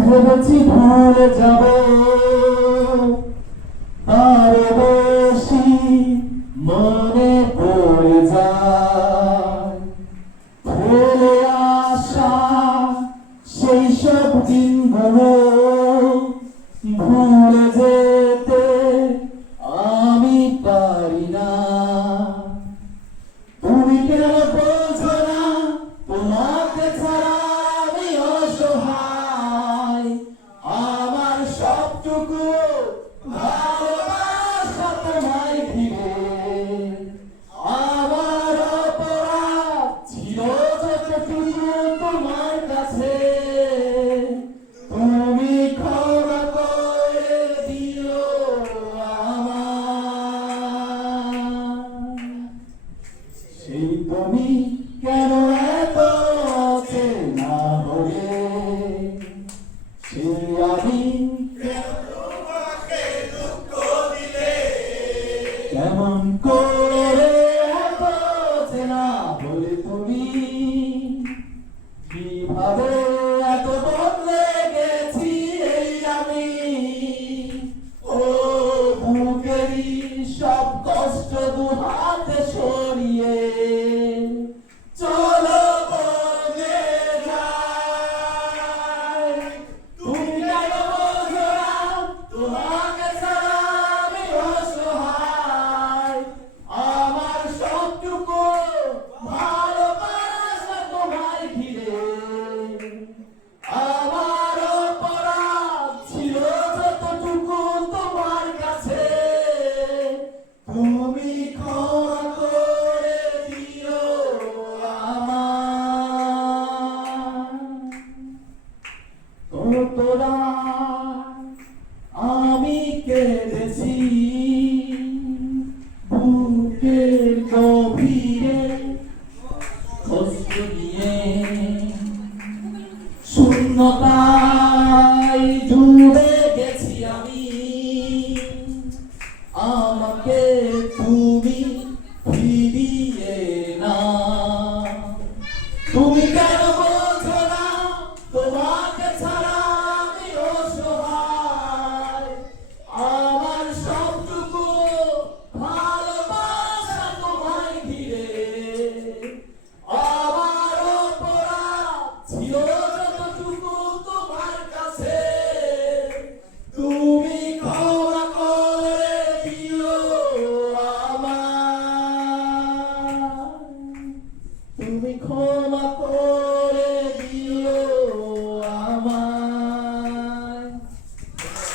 ভেবেছি ভুলে যাব আর বেশি মনে পড়ে যায় ফেলে আসা সেই সব দিনগুলো ভুলে যেতে আমি পারি না। তুমি কেন বলছো না তোমাকে ছাড়া আমি অসহায়, আমার সবটুকু ভালোবাসা তোমায় ঘিরে, আমার অপরাধ ছিল যতটুকু তোমার কাছে, তুমি ক্ষমা করে দিও আমায়। সেই তুমি কেন এত চেনা বলে, সেই আমি কেমন করে এত চেনা বলে, তুমি কিভাবে এত বদলে গেছি এই আমি, ও বুকেরই সব কষ্ট দু হাতে সরিয়ে চলো বলে যাই। তুমি কেন বোঝো না তোমাকে ছাড়া আমি অসহায়, আমার সবটুকু ভালোবাসা তোমায় ঘিরে, আমার অপরাধ ছিল যতটুকু তোমার কাছে, তুমি ক্ষমা করে দিও আমায়। কতটা আমি কেঁদেছি বুকের গভীরে কষ্ট নিয়ে, শূন্যতায়